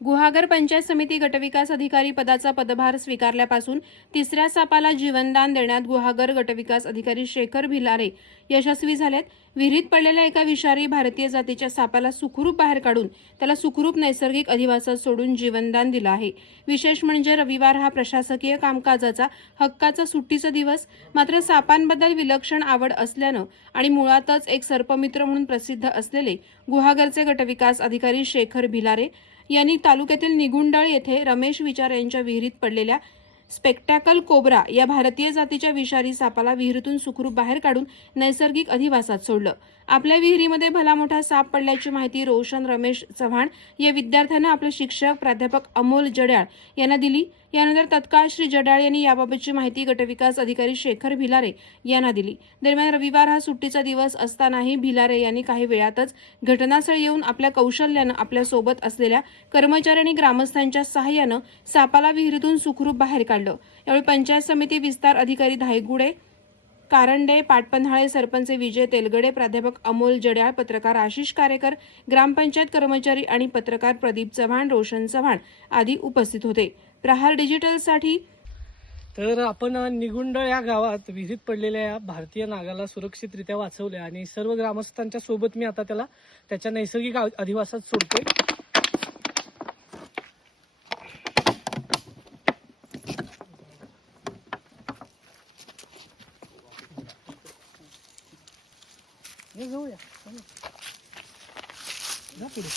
गुहागर पंचायत समिती गटविकास अधिकारी पदाचा पदभार स्वीकारल्यापासून तिसऱ्या सापाला जीवनदान देण्यात गुहागर गटविकास अधिकारी शेखर भिलारे यशस्वी झालेत. विहिरीत पडलेल्या एका विषारी भारतीय जातीच्या सापाला सुखरूप बाहेर काढून त्याला सुखरूप नैसर्गिक अधिवासात सोडून जीवनदान दिलं आहे. विशेष म्हणजे रविवार हा प्रशासकीय कामकाजाचा हक्काचा सुट्टीचा दिवस. मात्र सापांबद्दल विलक्षण आवड असल्यानं आणि मुळातच एक सर्पमित्र म्हणून प्रसिद्ध असलेले गुहागरचे गटविकास अधिकारी शेखर भिलारे यांनी तालुक्यातील निगुंडळ येथे रमेश विचार यांच्या विहिरीत पडलेल्या स्पेक्टॅकल कोब्रा या भारतीय जातीच्या विषारी सापाला विहिरीतून सुखरूप बाहेर काढून नैसर्गिक अधिवासात सोडलं. आपल्या विहिरीमध्ये भला मोठा साप पडल्याची माहिती रोशन रमेश चव्हाण या विद्यार्थ्यांना आपले शिक्षक प्राध्यापक अमोल जड्याळ यांना दिली. यानंतर तत्काळ श्री जडाळ यांनी याबाबतची माहिती गटविकास अधिकारी शेखर भिलारे यांना दिली. दरम्यान रविवार हा सुट्टीचा दिवस असतानाही भिलारे यांनी काही वेळातच घटनास्थळी येऊन आपल्या कौशल्यानं आपल्यासोबत असलेल्या कर्मचारी आणि ग्रामस्थांच्या सहाय्यानं सापाला विहिरीतून सुखरूप बाहेर काढलं. यावेळी पंचायत समिती विस्तार अधिकारी धायगुडे कारंडे पाटपन्हाळे सरपंच विजय तेलगडे प्राध्यापक अमोल जड्याळ पत्रकार आशिष कारेकर ग्रामपंचायत कर्मचारी आणि पत्रकार प्रदीप चव्हाण रोशन चव्हाण आदी उपस्थित होते. प्रहार डिजिटलसाठी तर आपण निगुंड या गावात विहिरीत पडलेल्या या भारतीय नागाला सुरक्षितरित्या वाचवले आणि सर्व ग्रामस्थांच्या सोबत मी आता त्याला त्याच्या नैसर्गिक अधिवासात सोडतोय. ये जाऊया, जाऊया. जा पुढे.